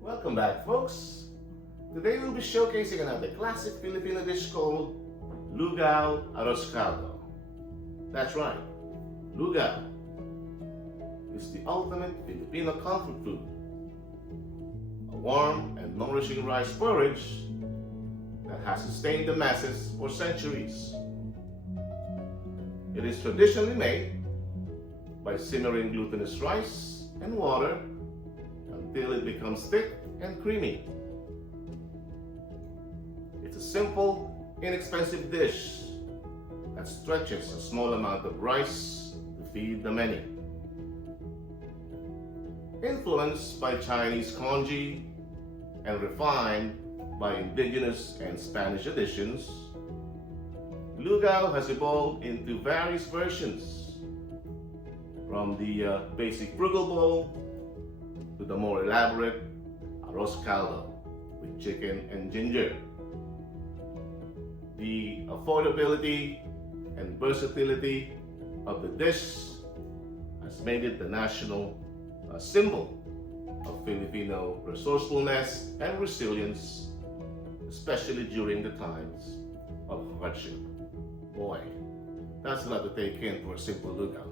Welcome back, folks. Today we'll be showcasing another classic Filipino dish called LUGAW ARROZ CALDO. That's right, lugaw is the ultimate Filipino comfort food. A warm and nourishing rice porridge that has sustained the masses for centuries. It is traditionally made by simmering glutinous rice and water until it becomes thick and creamy. It's a simple, inexpensive dish that stretches a small amount of rice to feed the many. Influenced by Chinese congee and refined by indigenous and Spanish additions, lugaw has evolved into various versions, from the basic frugal bowl to the more elaborate arroz caldo with chicken and ginger. The affordability and versatility of the dish has made it the national symbol of Filipino resourcefulness and resilience, especially during the times of hardship. Boy, that's a lot to take in for a simple lugaw.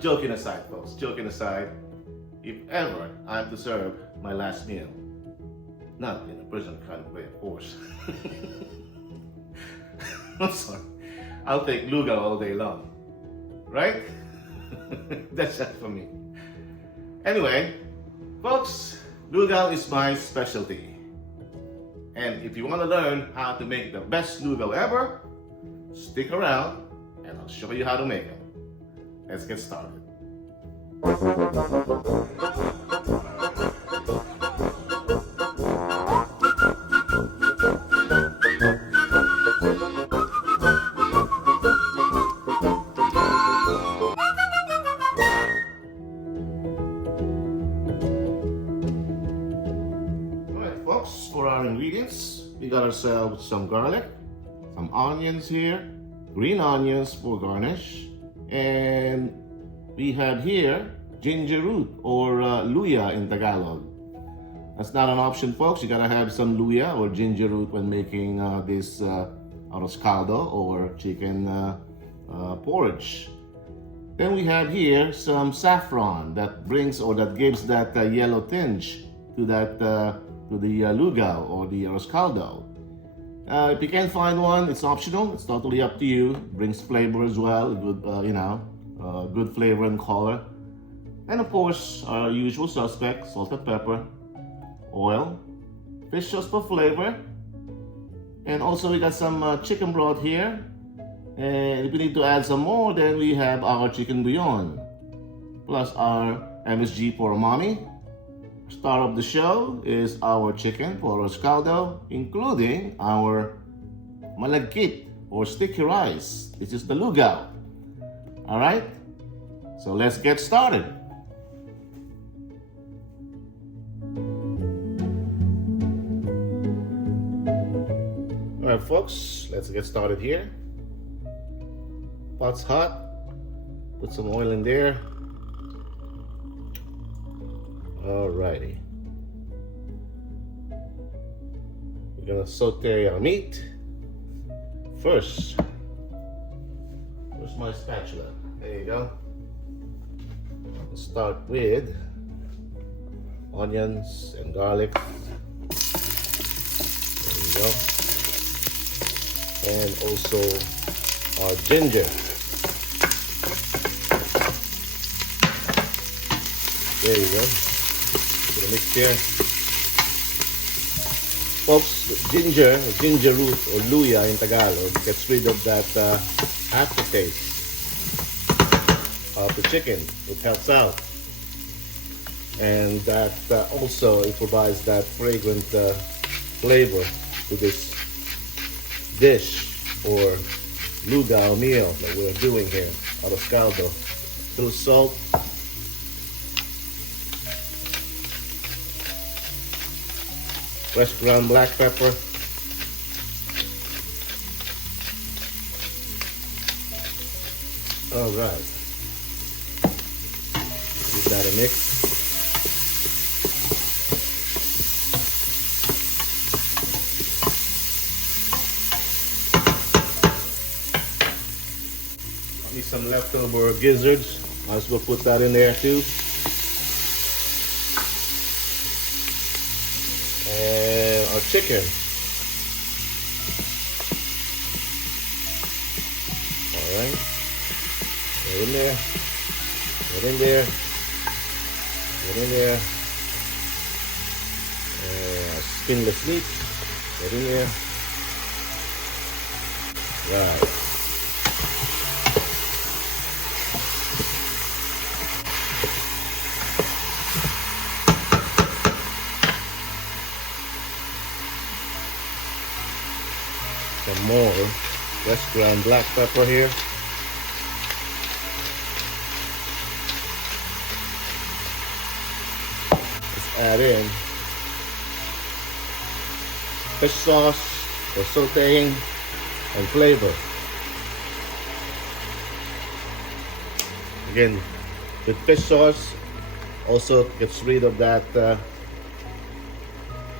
Joking aside, folks, joking aside, if ever I'm to serve my last meal, not in a prison kind of way, of course. I'm sorry, I'll take lugaw all day long, right? That's it for me. Anyway, folks, lugaw is my specialty. And if you want to learn how to make the best lugaw ever, stick around and I'll show you how to make it. Let's get started. Alright, folks, for our ingredients, we got ourselves some garlic, some onions here, green onions for garnish, and we have here ginger root or luya in Tagalog. That's not an option, folks. You gotta have some luya or ginger root when making this arroz caldo or chicken porridge. Then we have here some saffron that brings or that gives that yellow tinge to that to the lugaw or the arroz caldo. If you can't find one, it's optional. It's totally up to you. Brings flavor as well, good, good flavor and color. And of course, our usual suspects: salt and pepper, oil, fish sauce for flavor, and also we got some chicken broth here. And if we need to add some more, then we have our chicken bouillon, plus our MSG for umami. Star of the show is our chicken for arroz caldo, including our malagkit or sticky rice. This is the lugaw. All right, so let's get started. All right, folks, let's get started here. Pot's hot. Put some oil in there. Alrighty. We're gonna saute our meat. First, where's my spatula? There you go. Let's start with onions and garlic. There you go. And also our ginger. There you go. Mix here. Folks, ginger root or luya in Tagalog gets rid of that aftertaste of the chicken. It helps out. And that also it provides that fragrant flavor to this dish or lugaw meal that we're doing here, arroz caldo. A little salt. Fresh ground black pepper. All right. that a mix. Got me some leftover gizzards. Might as well put that in there too. And our chicken. Alright. Get in there. Get in there. Get in there. Skinless meat. Get in there. Right. Some more just ground black pepper here. Let's add in fish sauce for sautéing and flavor. Again, with fish sauce also gets rid of that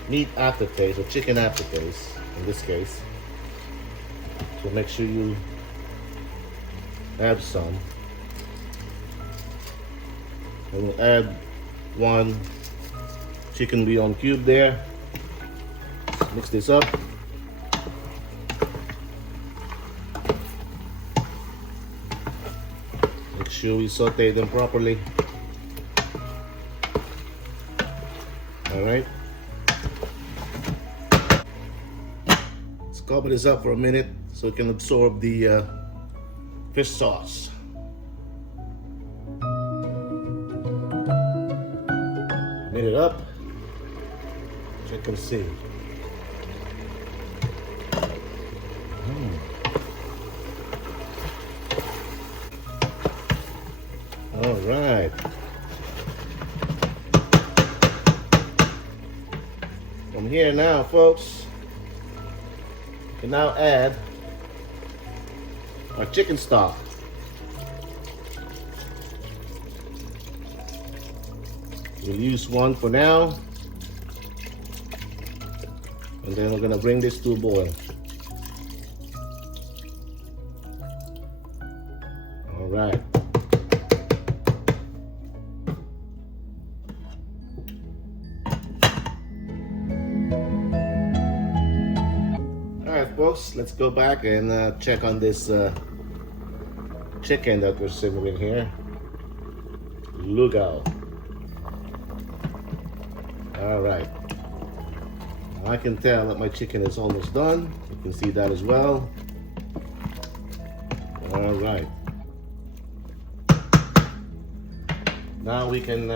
meat aftertaste or chicken aftertaste in this case. So make sure you add some. And we'll add one chicken bouillon cube there. Mix this up. Make sure we saute them properly. All right. Let's cover this up for a minute so it can absorb the fish sauce. Minute up. Check and see. All right. From here now, folks, you can now add our chicken stock. We'll use one for now, and then we're gonna bring this to a boil. All right. All right, folks, let's go back and check on this chicken that we're simmering here. LUGAW. All right. I can tell that my chicken is almost done. You can see that as well. All right. Now we can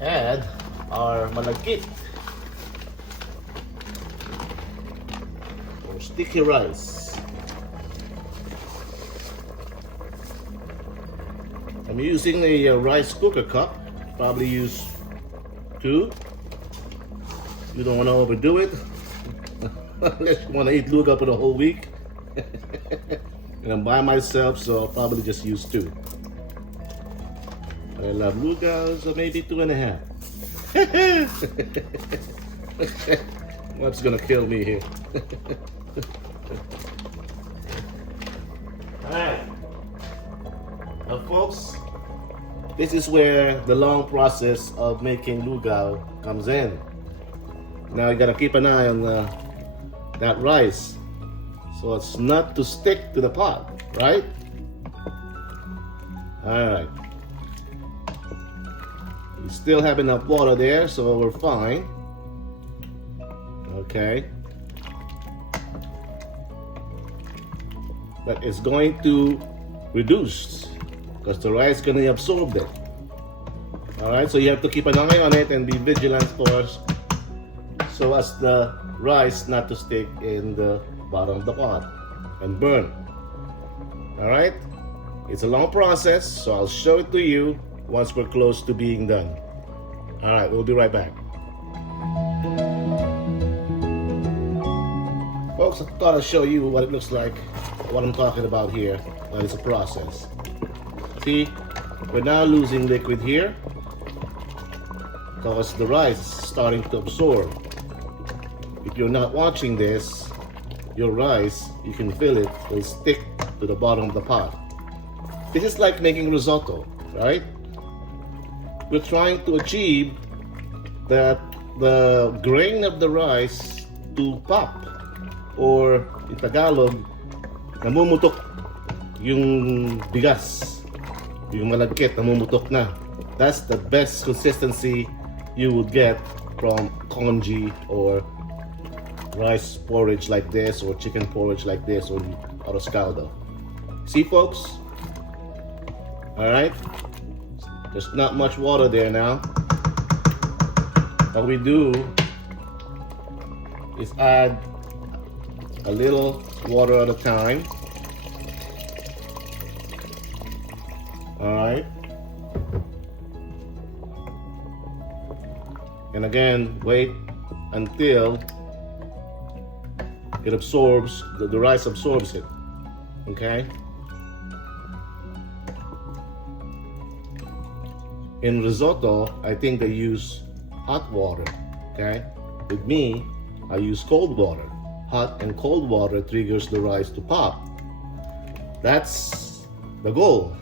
add our malagkit or sticky rice. I'm using a rice cooker cup. Probably use 2. You don't want to overdo it unless you want to eat LUGAW for the whole week. And I'm by myself, so I'll probably just use 2. I love LUGAW, so maybe 2.5. What's gonna kill me here? Alright. Now folks, this is where the long process of making LUGAW comes in. Now you gotta keep an eye on that rice, so it's not to stick to the pot, right? All right. We still have enough water there, so we're fine. Okay. But it's going to reduce because the rice is going to absorb it. All right, so you have to keep an eye on it and be vigilant for us, so as the rice not to stick in the bottom of the pot and burn. All right, it's a long process, so I'll show it to you once we're close to being done. All right, we'll be right back. Folks, I thought I'd show you what it looks like, what I'm talking about here, but it's a process. See, we're now losing liquid here. because the rice is starting to absorb. If you're not watching this, your rice, you can feel it, will stick to the bottom of the pot. This is like making risotto, right? We're trying to achieve that the grain of the rice to pop, or in Tagalog, namumutok yung bigas, yung malagkit, namumutok na. That's the best consistency you would get from congee or rice porridge like this, or chicken porridge like this, or arroz caldo. See, folks? All right, there's not much water there now. What we do is add a little water at a time. All right, and again, wait until it absorbs, the rice absorbs it, okay? In risotto, I think they use hot water, okay? With me, I use cold water. Hot and cold water triggers the rice to pop. That's the goal.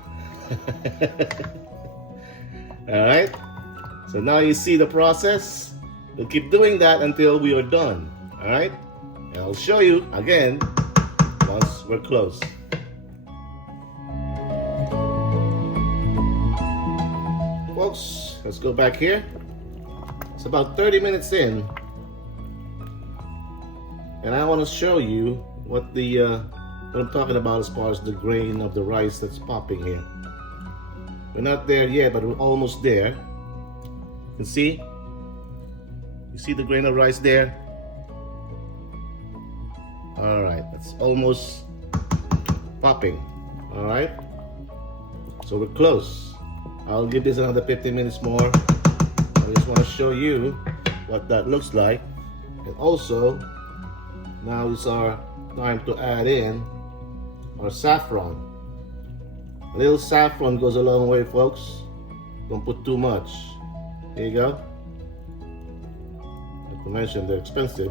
All right? So now you see the process. We'll keep doing that until we are done, all right? And I'll show you again once we're close. Folks, let's go back here. It's about 30 minutes in, and I want to show you what I'm talking about as far as the grain of the rice that's popping here. We're not there yet, but we're almost there. You can see? You see the grain of rice there? All right, that's almost popping. All right, so we're close. I'll give this another 15 minutes more. I just want to show you what that looks like. And also, now is our time to add in our saffron. A little saffron goes a long way, folks. Don't put too much. There you go. Not to mention they're expensive.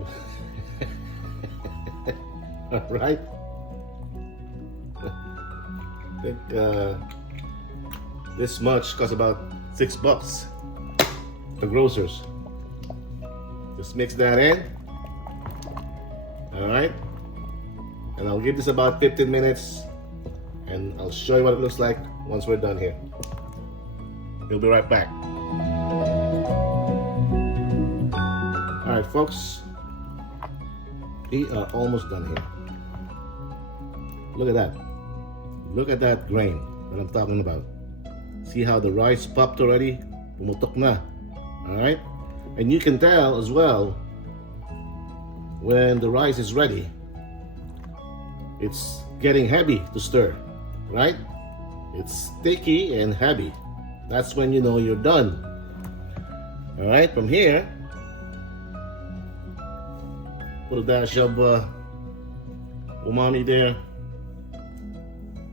All right. I think this much costs about $6 at the grocers. Just mix that in. All right. And I'll give this about 15 minutes, and I'll show you what it looks like once we're done here. We'll be right back. All right, folks. We are almost done here. Look at that. Look at that grain that I'm talking about. See how the rice popped already? Pumutok na. Alright? And you can tell as well when the rice is ready. It's getting heavy to stir. Right? It's sticky and heavy. That's when you know you're done. Alright? From here, put a dash of umami there.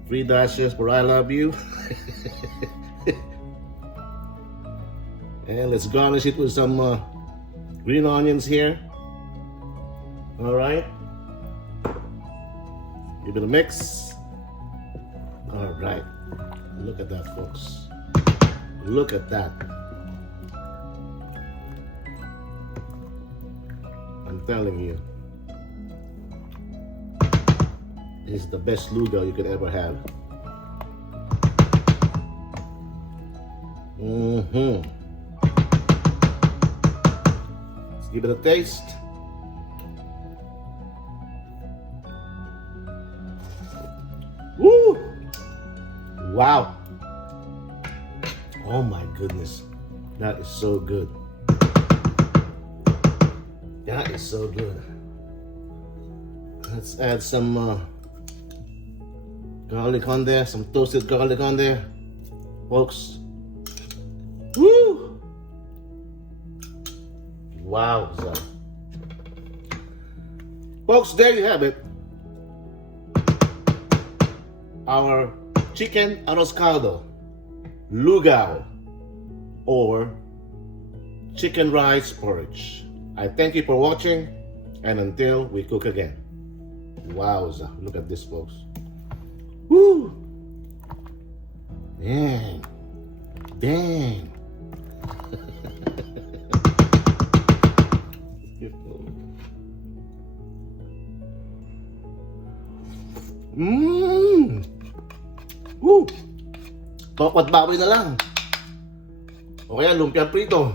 3 dashes for I love you. And let's garnish it with some green onions here. All right. Give it a mix. All right. Look at that, folks. Look at that. I'm telling you. This is the best lugaw you could ever have. Let's give it a taste. Woo! Wow. Oh my goodness. That is so good. That is so good. Let's add some garlic on there, some toasted garlic on there, folks. Woo! Wow, folks, there you have it. Our chicken arroz caldo, lugaw, or chicken rice porridge. I thank you for watching, and until we cook again. Wowza, look at this, folks. Woo! Dang. Dang. Woo! Tokwat baboy na lang. O kaya lumpia prito.